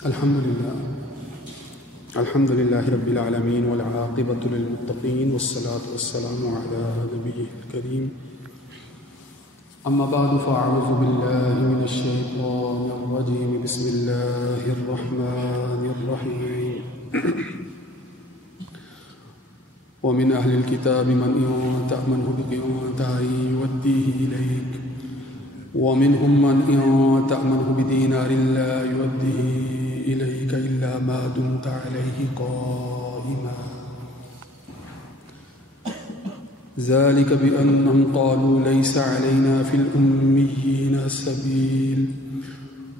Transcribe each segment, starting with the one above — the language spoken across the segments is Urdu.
الحمد لله رب العالمين والعاقبة للمتقين والصلاة والسلام على نبيه الكريم أما بعد فأعوذ بالله من الشيطان الرجيم بسم الله الرحمن الرحيم ومن أهل الكتاب من إن تأمنه بقنطار يوديه إليك ومنهم من إن تأمنه بدينار لا يوديه إليك إلا ما دمت عليه قائما ذلك بأنهم قالوا ليس علينا في الأميين سبيل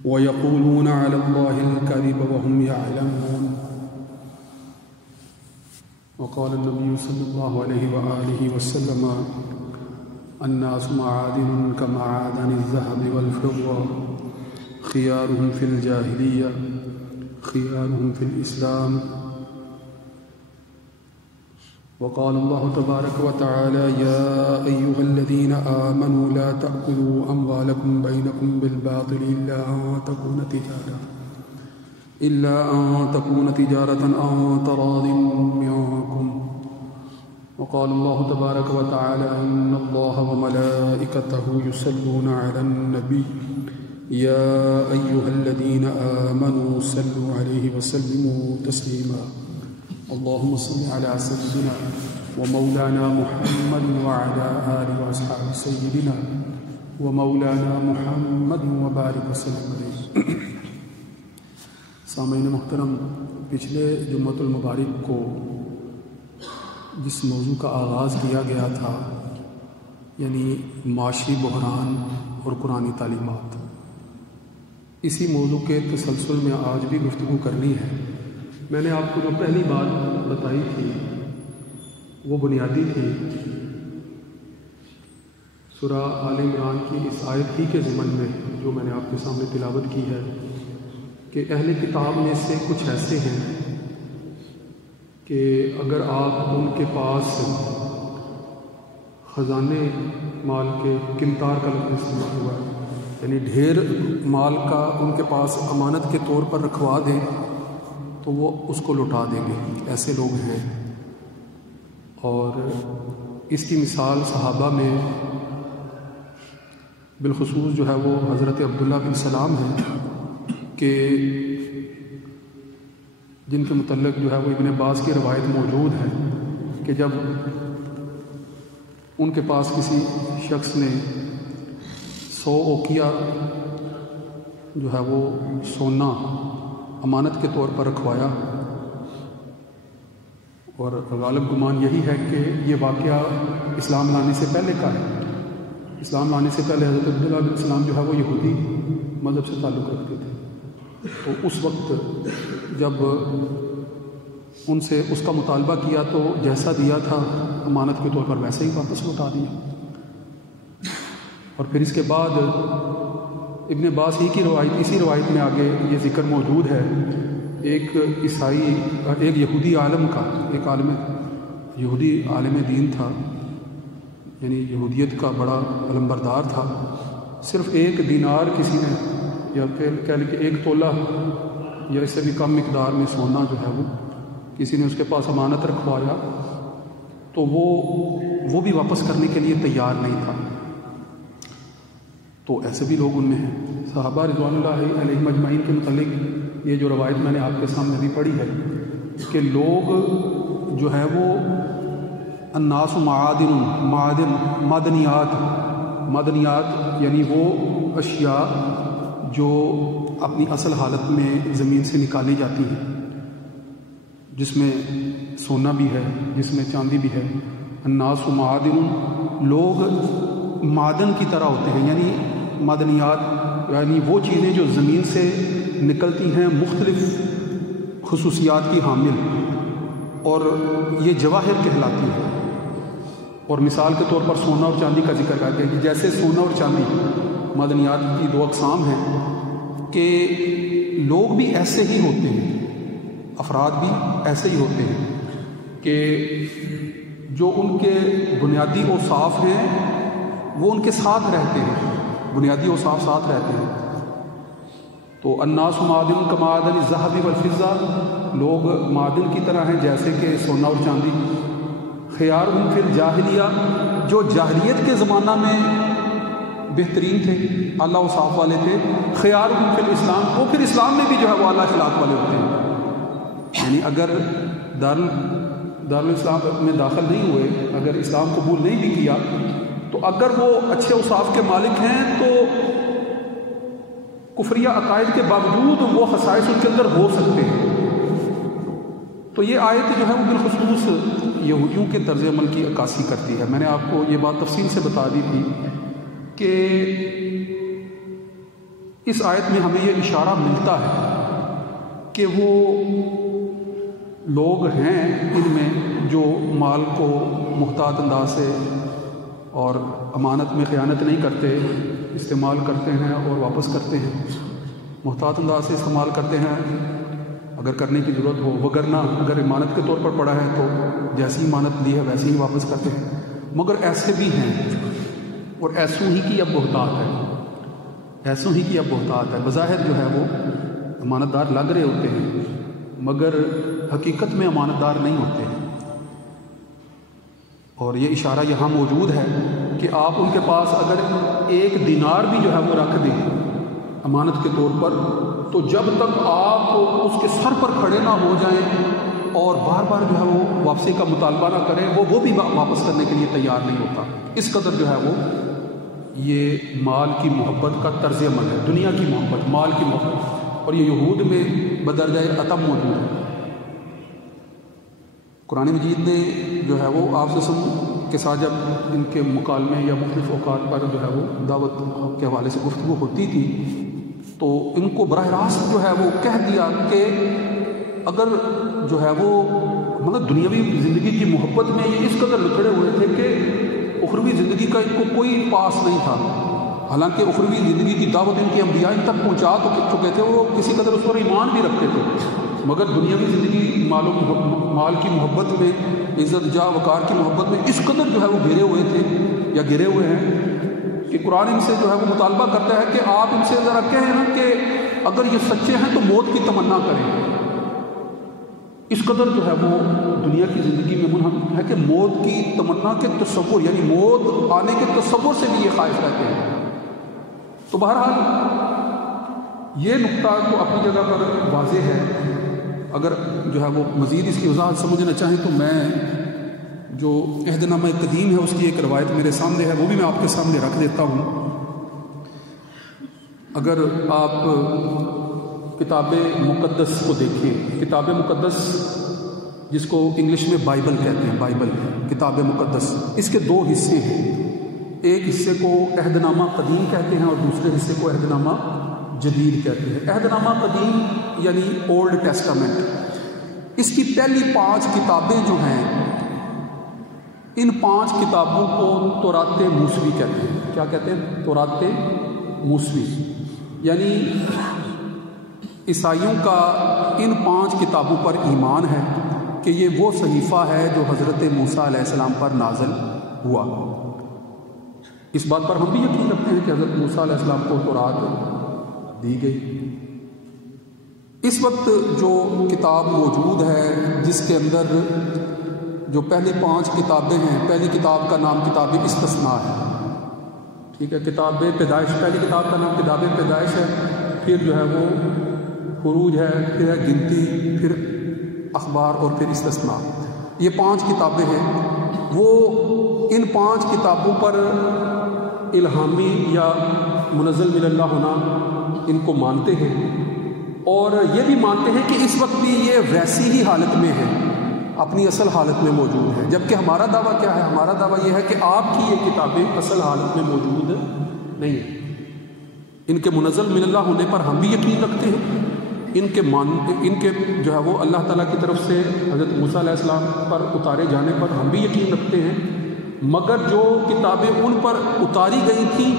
ويقولون على الله الكذب وهم يعلمون وقال النبي صلى الله عليه وآله وسلم الناس معادن كمعادن الذهب والفضة خيارهم في الجاهلية خيارهم في الإسلام وقال الله تبارك وتعالى يا أيها الذين آمنوا لا تأكلوا أموالكم بينكم بالباطل إلا أن تكون تجارة أن تراض منكم وقال الله تبارك وتعالى إن الله وملائكته يصلون على النبي يا أيها الذين آمنوا صلوا عليه وسلموا تسليما اللهم صل على سيدنا ومولانا محمد وعلى آله وأصحاب سيدنا ومولانا محمد وبارك وسلم عليه. سامعین محترم، پچھلے جمعۃ المبارک کو جس موضوع کا آغاز کیا گیا تھا یعنی معاشی بحران اور قرآنی تعلیمات، اسی موضوع کے تسلسل میں آج بھی گفتگو کرنی ہے. میں نے آپ کو جو پہلی بات بتائی تھی وہ بنیادی تھی، سورہ آل عمران کی اس آیت ہی کے ضمن میں جو میں نے آپ کے سامنے تلاوت کی ہے کہ اہل کتاب میں سے کچھ ایسے ہیں کہ اگر آپ ان کے پاس خزانے مال کے قنطار کا لفظ استعمال ہوا ہے یعنی ڈھیر مال کا ان کے پاس امانت کے طور پر رکھوا دیں تو وہ اس کو لوٹا دیں گے. ایسے لوگ ہیں. اور اس کی مثال صحابہ میں بالخصوص جو ہے وہ حضرت عبداللہ بن سلام ہیں کہ جن کے متعلق جو ہے وہ ابن عباس کی روایت موجود ہے کہ جب ان کے پاس کسی شخص نے 100 اوقیہ جو ہے وہ سونا امانت کے طور پر رکھوایا، اور غالب گمان یہی ہے کہ یہ واقعہ اسلام لانے سے پہلے کا ہے. اسلام لانے سے پہلے حضرت عبداللہ بن سلام جو ہے وہ یہودی مذہب سے تعلق رکھتے تھے، تو اس وقت جب ان سے اس کا مطالبہ کیا تو جیسا دیا تھا امانت کے طور پر ویسے ہی واپس لوٹا دیا. اور پھر اس کے بعد ابن عباس ہی کی روایت، اسی روایت میں آگے یہ ذکر موجود ہے ایک عیسائی ایک یہودی عالم کا، ایک یہودی عالم دین تھا یعنی یہودیت کا بڑا علمبردار تھا. صرف 1 دینار کسی نے یا کہہ لیں کہ 1 تولہ یا اس سے بھی کم مقدار میں سونا جو ہے وہ کسی نے اس کے پاس امانت رکھوایا تو وہ بھی واپس کرنے کے لیے تیار نہیں تھا. تو ایسے بھی لوگ ان میں ہیں. صحابہ رضوان اللہ علیہم اجمعین کے متعلق یہ جو روایت میں نے آپ کے سامنے بھی پڑھی ہے کہ لوگ جو ہے وہ الناس معدنیات یعنی وہ اشیاء جو اپنی اصل حالت میں زمین سے نکالی جاتی ہیں، جس میں سونا بھی ہے، جس میں چاندی بھی ہے. الناس معادن، لوگ معدن کی طرح ہوتے ہیں یعنی معدنیات یعنی وہ چیزیں جو زمین سے نکلتی ہیں مختلف خصوصیات کی حامل، اور یہ جواہر کہلاتی ہے. اور مثال کے طور پر سونا اور چاندی کا ذکر کرتے ہیں کہ جیسے سونا اور چاندی معدنیات کی 2 اقسام ہیں کہ لوگ بھی ایسے ہی ہوتے ہیں، افراد بھی ایسے ہی ہوتے ہیں کہ جو ان کے بنیادی اوصاف ہیں وہ ان کے ساتھ رہتے ہیں، بنیادی اوصاف ساتھ رہتے ہیں. تو الناس معدن کمعدن الذهب والفضہ، لوگ معدن کی طرح ہیں جیسے کہ سونا اور چاندی. خیارہم فی الجاہلیہ، جو جاہلیت کے زمانہ میں بہترین تھے، اعلیٰ اوصاف والے تھے. خیارہم فی الاسلام، وہ پھر اسلام میں بھی جو ہے وہ اعلیٰ اخلاق والے ہوتے ہیں. یعنی اگر دارالاسلام میں داخل نہیں ہوئے، اگر اسلام قبول نہیں بھی کیا، تو اگر وہ اچھے اوصاف کے مالک ہیں تو کفریہ عقائد کے باوجود وہ خصائص ان کے اندر ہو سکتے ہیں. تو یہ آیت جو ہے وہ بالخصوص یہودیوں کے طرز عمل کی عکاسی کرتی ہے. میں نے آپ کو یہ بات تفصیل سے بتا دی تھی کہ اس آیت میں ہمیں یہ اشارہ ملتا ہے کہ وہ لوگ ہیں ان میں جو مال کو محتاط انداز سے اور امانت میں خیانت نہیں کرتے، استعمال کرتے ہیں اور واپس کرتے ہیں، محتاط انداز سے استعمال کرتے ہیں اگر کرنے کی ضرورت ہو، وگرنہ اگر امانت کے طور پر پڑا ہے تو جیسی امانت لی ہے ویسے ہی واپس کرتے ہیں. مگر ایسے بھی ہیں، اور ایسوں ہی کی اب بہتات ہے، ایسوں ہی کی اب بہتات ہے. بظاہر جو ہے وہ امانت دار لگ رہے ہوتے ہیں مگر حقیقت میں امانت دار نہیں ہوتے ہیں. اور یہ اشارہ یہاں موجود ہے کہ آپ ان کے پاس اگر 1 دینار بھی جو ہے وہ رکھ دیں امانت کے طور پر، تو جب تک آپ اس کے سر پر کھڑے نہ ہو جائیں اور بار بار جو ہے وہ واپسی کا مطالبہ نہ کریں، وہ بھی واپس کرنے کے لیے تیار نہیں ہوتا. اس قدر جو ہے وہ یہ مال کی محبت کا طرز عمل ہے، دنیا کی محبت، مال کی محبت. اور یہ یہود میں بدرجہ عتم موجود ہے. قرآن مجید نے جو ہے وہ آپ سے کے ساتھ جب ان کے مکالمے یا مختلف اوقات پر جو ہے وہ دعوت کے حوالے سے گفتگو ہوتی تھی تو ان کو براہ راست جو ہے وہ کہہ دیا کہ اگر جو ہے وہ مطلب دنیاوی زندگی کی محبت میں یہ اس قدر لکڑے ہوئے تھے کہ اخروی زندگی کا ان کو کوئی پاس نہیں تھا. حالانکہ اخروی زندگی کی دعوت ان کے انبیاء ان تک پہنچا تو چکے تھے، وہ کسی قدر اس پر ایمان بھی رکھتے تھے، مگر دنیاوی زندگی مال کی محبت میں، عزت جاہ وقار کی محبت میں اس قدر جو ہے وہ گھرے ہوئے تھے یا گھرے ہوئے ہیں کہ قرآن ان سے جو ہے وہ مطالبہ کرتا ہے کہ آپ ان سے ذرا کہیں نا کہ اگر یہ سچے ہیں تو موت کی تمنا کریں. اس قدر جو ہے وہ دنیا کی زندگی میں منحصر ہے کہ موت کی تمنا کے تصور، یعنی موت آنے کے تصور سے بھی یہ خائف رہتے ہیں. تو بہرحال یہ نقطہ تو اپنی جگہ پر واضح ہے. اگر جو ہے وہ مزید اس کی وضاحت سمجھنا چاہیں تو میں جو عہد نامہ قدیم ہے اس کی ایک روایت میرے سامنے ہے، وہ بھی میں آپ کے سامنے رکھ دیتا ہوں. اگر آپ کتاب مقدس کو دیکھیں، کتاب مقدس جس کو انگلش میں بائبل کہتے ہیں، بائبل کتاب مقدس، اس کے 2 حصے ہیں. ایک حصے کو عہد نامہ قدیم کہتے ہیں اور دوسرے حصے کو عہد نامہ جدید کہتے ہیں. عہد نامہ قدیم یعنی اولڈ ٹیسٹامنٹ، اس کی پہلی 5 کتابیں جو ہیں، ان 5 کتابوں کو تورات موسوی کہتے ہیں. کیا کہتے ہیں؟ تورات موسوی. یعنی عیسائیوں کا ان 5 کتابوں پر ایمان ہے کہ یہ وہ صحیفہ ہے جو حضرت موسیٰ علیہ السلام پر نازل ہوا. اس بات پر ہم بھی یقین رکھتے ہیں کہ حضرت موسیٰ علیہ السلام کو تورات دی گئی. اس وقت جو کتاب موجود ہے جس کے اندر جو پہلی 5 کتابیں ہیں، پہلی کتاب کا نام کتاب استثناء ہے، ٹھیک ہے، کتاب پیدائش، پہلی کتاب کا نام کتاب پیدائش ہے، پھر جو ہے وہ خروج ہے، پھر ہے گنتی، پھر اخبار اور پھر استثناء. یہ 5 کتابیں ہیں. وہ ان 5 کتابوں پر الہامی یا منزل من اللہ ہونا ان کو مانتے ہیں، اور یہ بھی مانتے ہیں کہ اس وقت بھی یہ ویسی ہی حالت میں ہے، اپنی اصل حالت میں موجود ہے. جبکہ ہمارا دعویٰ کیا ہے؟ ہمارا دعویٰ یہ ہے کہ آپ کی یہ کتابیں اصل حالت میں موجود نہیں ہیں. ان کے منزل من اللہ ہونے پر ہم بھی یقین رکھتے ہیں، ان کے جو ہے وہ اللہ تعالیٰ کی طرف سے حضرت موسیٰ علیہ السلام پر اتارے جانے پر ہم بھی یقین رکھتے ہیں. مگر جو کتابیں ان پر اتاری گئی تھیں،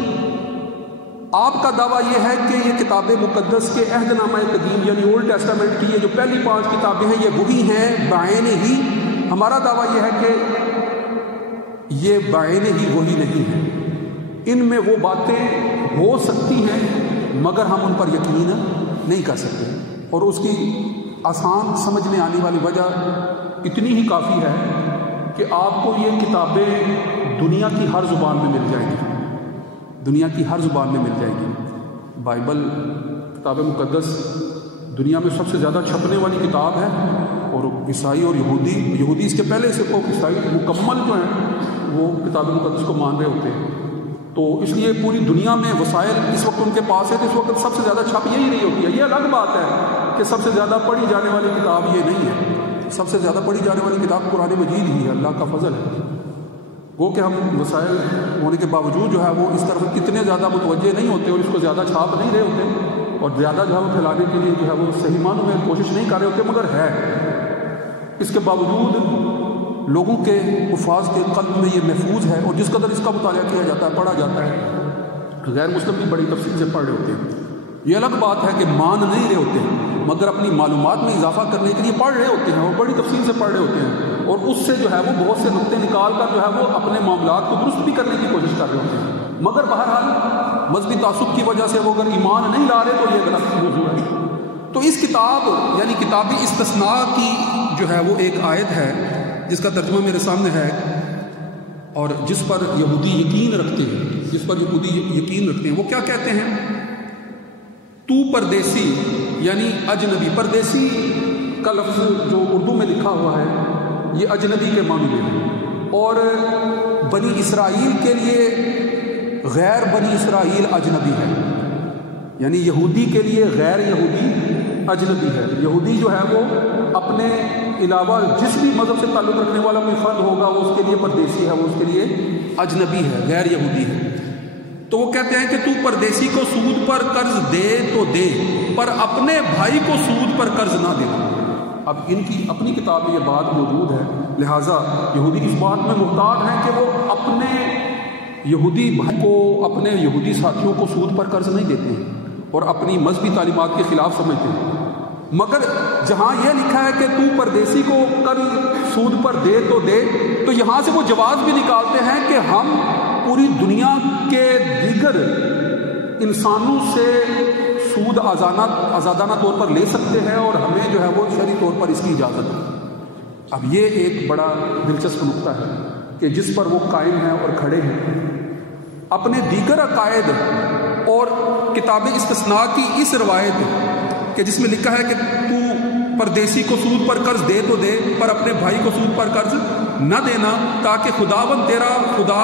آپ کا دعویٰ یہ ہے کہ یہ کتاب مقدس کے عہد نامہ قدیم یعنی اولڈ ٹیسٹامنٹ کی یہ جو پہلی 5 کتابیں ہیں یہ وہی ہیں بعین ہی. ہمارا دعویٰ یہ ہے کہ یہ بعین ہی وہی نہیں ہے. ان میں وہ باتیں ہو سکتی ہیں مگر ہم ان پر یقین نہیں کر سکتے، اور اس کی آسان سمجھ میں آنے والی وجہ اتنی ہی کافی ہے کہ آپ کو یہ کتابیں دنیا کی ہر زبان میں مل جائیں گی، دنیا کی ہر زبان میں مل جائے گی۔ بائبل کتاب مقدس دنیا میں سب سے زیادہ چھپنے والی کتاب ہے، اور عیسائی اور یہودی اس کے پہلے سے کو عیسائی مکمل جو ہیں وہ کتاب مقدس کو مان رہے ہوتے ہیں۔ تو اس لیے پوری دنیا میں وسائل اس وقت ان کے پاس ہے، تو اس وقت سب سے زیادہ چھپ یہی رہی ہوتی ہے۔ یہ الگ بات ہے کہ سب سے زیادہ پڑھی جانے والی کتاب یہ نہیں ہے، سب سے زیادہ پڑھی جانے والی کتاب قرآن مجید ہی ہے، اللہ کا فضل ہے۔ وہ کہ ہم وسائل ہونے کے باوجود جو ہے وہ اس طرف اتنے زیادہ متوجہ نہیں ہوتے اور اس کو زیادہ چھاپ نہیں رہے ہوتے، اور زیادہ جو ہے وہ پھیلانے کے لیے جو ہے وہ صحیح معنوں میں کوشش نہیں کر رہے ہوتے، مگر ہے اس کے باوجود لوگوں کے حفاظ کے قلب میں یہ محفوظ ہے، اور جس قدر اس کا مطالعہ کیا جاتا ہے، پڑھا جاتا ہے، غیر مسلم بھی بڑی تفصیل سے پڑھ رہے ہوتے ہیں۔ یہ الگ بات ہے کہ مان نہیں رہے ہوتے ہیں، مگر اپنی معلومات میں اضافہ کرنے کے لیے پڑھ رہے ہوتے ہیں، اور بڑی تفصیل سے پڑھ رہے ہوتے ہیں، اور اس سے جو ہے وہ بہت سے نقطے نکال کر جو ہے وہ اپنے معاملات کو درست بھی کرنے کی کوشش کر رہے ہوتے ہیں، مگر بہرحال مذہبی تعصب کی وجہ سے وہ اگر ایمان نہیں لا رہے تو یہ غلط موضوع ہے۔ تو اس کتاب یعنی کتاب استثناء کی جو ہے وہ ایک آیت ہے جس کا ترجمہ میرے سامنے ہے، اور جس پر یہودی یقین رکھتے ہیں، وہ کیا کہتے ہیں؟ تو پردیسی یعنی اجنبی، پردیسی کا لفظ جو اردو میں لکھا ہوا ہے یہ اجنبی کے معنی میں ہے، اور بنی اسرائیل کے لیے غیر بنی اسرائیل اجنبی ہے، یعنی یہودی کے لیے غیر یہودی اجنبی ہے۔ یہودی جو ہے وہ اپنے علاوہ جس بھی مذہب سے تعلق رکھنے والا کوئی فرد ہوگا وہ اس کے لیے پردیسی ہے، وہ اس کے لیے اجنبی ہے، غیر یہودی ہے۔ تو وہ کہتے ہیں کہ تو پردیسی کو سود پر قرض دے تو دے، پر اپنے بھائی کو سود پر قرض نہ دے۔ اب ان کی اپنی کتاب میں یہ بات موجود ہے، لہٰذا یہودی اس بات میں محتاط ہیں کہ وہ اپنے یہودی بھائی کو، اپنے یہودی ساتھیوں کو سود پر قرض نہیں دیتے ہیں اور اپنی مذہبی تعلیمات کے خلاف سمجھتے ہیں۔ مگر جہاں یہ لکھا ہے کہ تو پردیسی کو قرض سود پر دے تو دے، تو یہاں سے وہ جواز بھی نکالتے ہیں کہ ہم پوری دنیا کے دیگر انسانوں سے سود آزادانہ طور پر لے سکتے ہیں، اور ہمیں جو ہے وہ شرعی طور پر اس کی اجازت ہے۔ اب یہ ایک بڑا دلچسپ نقطہ ہے کہ جس پر وہ قائم ہیں اور کھڑے ہیں، اپنے دیگر عقائد اور کتاب استثناء کی اس روایت کہ جس میں لکھا ہے کہ تو پردیسی کو سود پر قرض دے تو دے، پر اپنے بھائی کو سود پر قرض نہ دینا، تاکہ خداوند تیرا خدا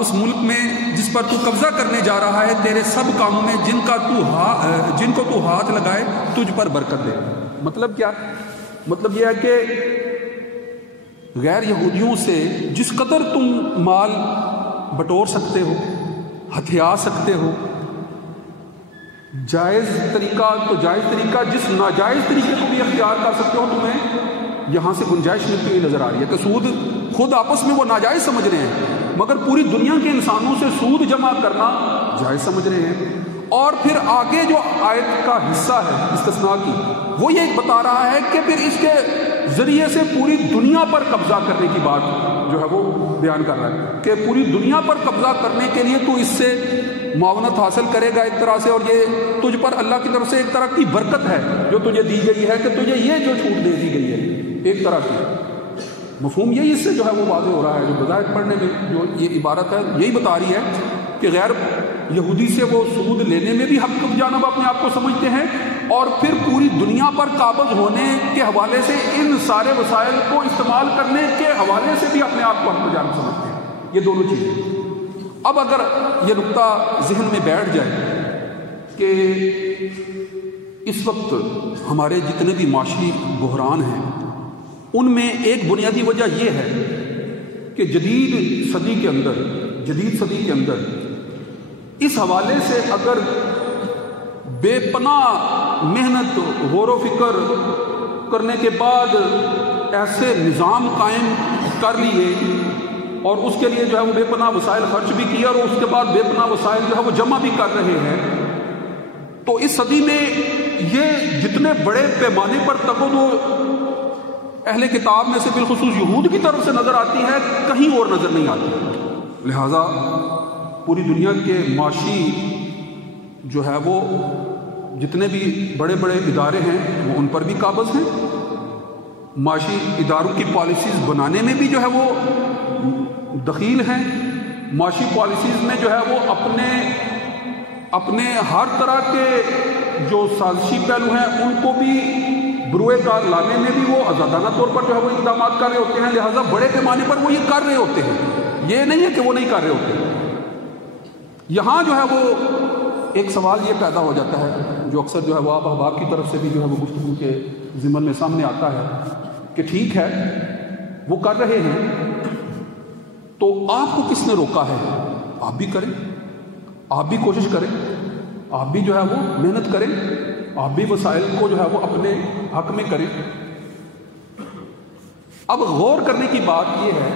اس ملک میں جس پر تو قبضہ کرنے جا رہا ہے تیرے سب کاموں میں جن کو تو ہاتھ لگائے تجھ پر برکت دے۔ مطلب کیا؟ مطلب یہ ہے کہ غیر یہودیوں سے جس قدر تم مال بٹور سکتے ہو، ہتھیا سکتے ہو، جائز طریقہ تو جائز طریقہ، جس ناجائز طریقے کو بھی اختیار کر سکتے ہو، تمہیں یہاں سے گنجائش ملتی ہوئی نظر آ رہی ہے کہ سود خود آپس میں وہ ناجائز سمجھ رہے ہیں، مگر پوری دنیا کے انسانوں سے سود جمع کرنا جائز سمجھ رہے ہیں۔ اور پھر آگے جو آیت کا حصہ ہے استثناء کی، وہ یہ بتا رہا ہے کہ پھر اس کے ذریعے سے پوری دنیا پر قبضہ کرنے کی بات جو ہے وہ بیان کر رہا ہے کہ پوری دنیا پر قبضہ کرنے کے لیے تو اس سے معاونت حاصل کرے گا ایک طرح سے، اور یہ تجھ پر اللہ کی طرف سے ایک طرح کی برکت ہے جو تجھے دی گئی ہے کہ تجھے یہ جو چھوٹ دے دی گئی ہے ایک طرح کی۔ مفہوم یہی اس سے جو ہے وہ واضح ہو رہا ہے، جو بظاہر پڑھنے میں جو یہ عبارت ہے یہی بتا رہی ہے کہ غیر یہودی سے وہ سود لینے میں بھی حق جانب اپنے آپ کو سمجھتے ہیں، اور پھر پوری دنیا پر قابض ہونے کے حوالے سے ان سارے وسائل کو استعمال کرنے کے حوالے سے بھی اپنے آپ کو حق جانب سمجھتے ہیں۔ یہ دونوں چیزیں۔ اب اگر یہ نقطہ ذہن میں بیٹھ جائے کہ اس وقت ہمارے جتنے بھی معاشی بحران ہیں ان میں ایک بنیادی وجہ یہ ہے کہ جدید صدی کے اندر اس حوالے سے اگر بے پناہ محنت غور و فکر کرنے کے بعد ایسے نظام قائم کر لیے اور اس کے لیے جو ہے وہ بے پناہ وسائل خرچ بھی کیے اور اس کے بعد بے پناہ وسائل جو ہے وہ جمع بھی کر رہے ہیں، تو اس صدی میں یہ جتنے بڑے پیمانے پر تقدو اہل کتاب میں سے بالخصوص یہود کی طرف سے نظر آتی ہے کہیں اور نظر نہیں آتی۔ لہذا پوری دنیا کے معاشی جو ہے وہ جتنے بھی بڑے بڑے ادارے ہیں وہ ان پر بھی قابض ہیں، معاشی اداروں کی پالیسیز بنانے میں بھی جو ہے وہ دخیل ہیں، معاشی پالیسیز میں جو ہے وہ اپنے ہر طرح کے جو سازشی پہلو ہیں ان کو بھی بروئے کار لانے میں بھی وہ آزادانہ طور پر جو ہے وہ اقدامات کر رہے ہوتے ہیں، لہٰذا بڑے پیمانے پر وہ یہ کر رہے ہوتے ہیں، یہ نہیں ہے کہ وہ نہیں کر رہے ہوتے۔ یہاں جو ہے وہ ایک سوال یہ پیدا ہو جاتا ہے جو اکثر جو ہے وہ آپ احباب کی طرف سے بھی جو ہے وہ گفتگو کے ضمن میں سامنے آتا ہے کہ ٹھیک ہے وہ کر رہے ہیں تو آپ کو کس نے روکا ہے؟ آپ بھی کریں، آپ بھی کوشش کریں، آپ بھی جو ہے وہ محنت کریں، آپ بھی وسائل کو جو ہے وہ اپنے حق میں کریں۔ اب غور کرنے کی بات یہ ہے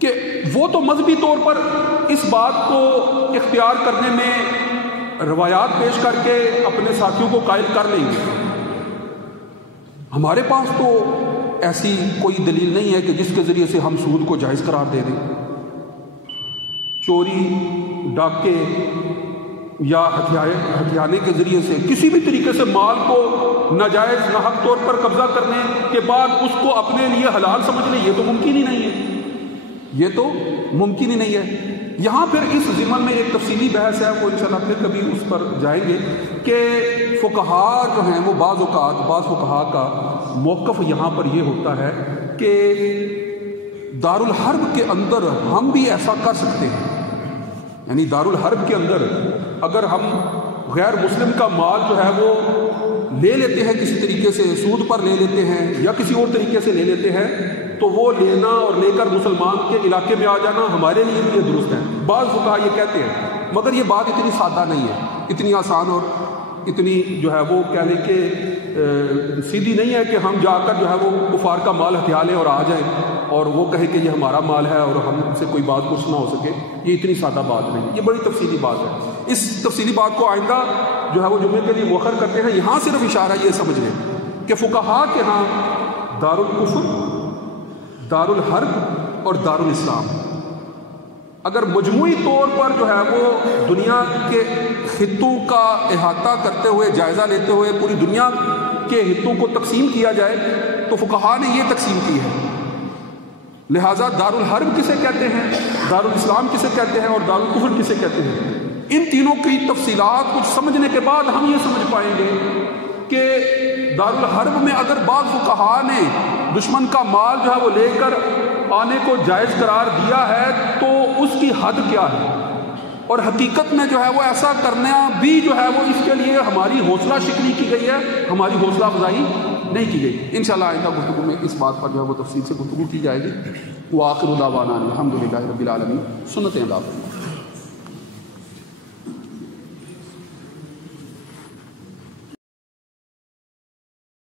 کہ وہ تو مذہبی طور پر اس بات کو اختیار کرنے میں روایات پیش کر کے اپنے ساتھیوں کو قائل کر لیں گے، ہمارے پاس تو ایسی کوئی دلیل نہیں ہے کہ جس کے ذریعے سے ہم سود کو جائز قرار دے دیں، چوری ڈاکے یا ہتھیانے کے ذریعے سے کسی بھی طریقے سے مال کو ناجائز ناحق طور پر قبضہ کرنے کے بعد اس کو اپنے لیے حلال سمجھ لیں، یہ تو ممکن ہی نہیں ہے، یہ تو ممکن ہی نہیں ہے۔ یہاں پھر اس ضمن میں ایک تفصیلی بحث ہے، وہ انشاءاللہ پھر کبھی اس پر جائیں گے کہ فقہاء جو ہیں وہ بعض فقہاء کا موقف یہاں پر یہ ہوتا ہے کہ دارالحرب کے اندر ہم بھی ایسا کر سکتے ہیں، یعنی دارالحرب کے اندر اگر ہم غیر مسلم کا مال جو ہے وہ لے لیتے ہیں، کسی طریقے سے سود پر لے لیتے ہیں یا کسی اور طریقے سے لے لیتے ہیں، تو وہ لینا اور لے کر مسلمان کے علاقے میں آ جانا ہمارے لیے بھی یہ درست ہے۔ بعض فقہاء یہ کہتے ہیں، مگر یہ بات اتنی سادہ نہیں ہے، اتنی آسان اور اتنی جو ہے وہ کہہ لیں کہ سیدھی نہیں ہے کہ ہم جا کر جو ہے وہ کفار کا مال ہتھیا لیں اور آ جائیں اور وہ کہے کہ یہ ہمارا مال ہے اور ہم سے کوئی بات کچھ نہ ہو سکے۔ یہ اتنی سادہ بات نہیں، یہ بڑی تفصیلی بات ہے۔ اس تفصیلی بات کو آئندہ جو ہے وہ جمعے کے لیے مؤخر کرتے ہیں۔ یہاں صرف اشارہ یہ سمجھ لیں کہ فقہاء کے ہاں دارالکفر، دارالحرب اور دارالاسلام اگر مجموعی طور پر جو ہے وہ دنیا کے خطوں کا احاطہ کرتے ہوئے، جائزہ لیتے ہوئے پوری دنیا کے خطوں کو تقسیم کیا جائے تو فقہاء نے یہ تقسیم کی ہے۔ لہٰذا دارالحرب کسے کہتے ہیں، دارالاسلام کسے کہتے ہیں اور دارالکفر کسے کہتے ہیں، ان تینوں کی تفصیلات کچھ سمجھنے کے بعد ہم یہ سمجھ پائیں گے کہ دارالحرب میں اگر بعض فقہاء نے دشمن کا مال جو ہے وہ لے کر آنے کو جائز قرار دیا ہے تو اس کی حد کیا ہے، اور حقیقت میں جو ہے وہ ایسا کرنا بھی جو ہے وہ اس کے لیے ہماری حوصلہ شکنی کی گئی ہے، ہماری حوصلہ افزائی نہیں کی گئی۔ انشاءاللہ آئندہ گفتگو میں اس بات پر جو ہے وہ تفصیل سے گفتگو کی جائے گی۔ وآخر دعوانا الحمدللہ رب العالمین۔ سنتیں ادا فرمائیں۔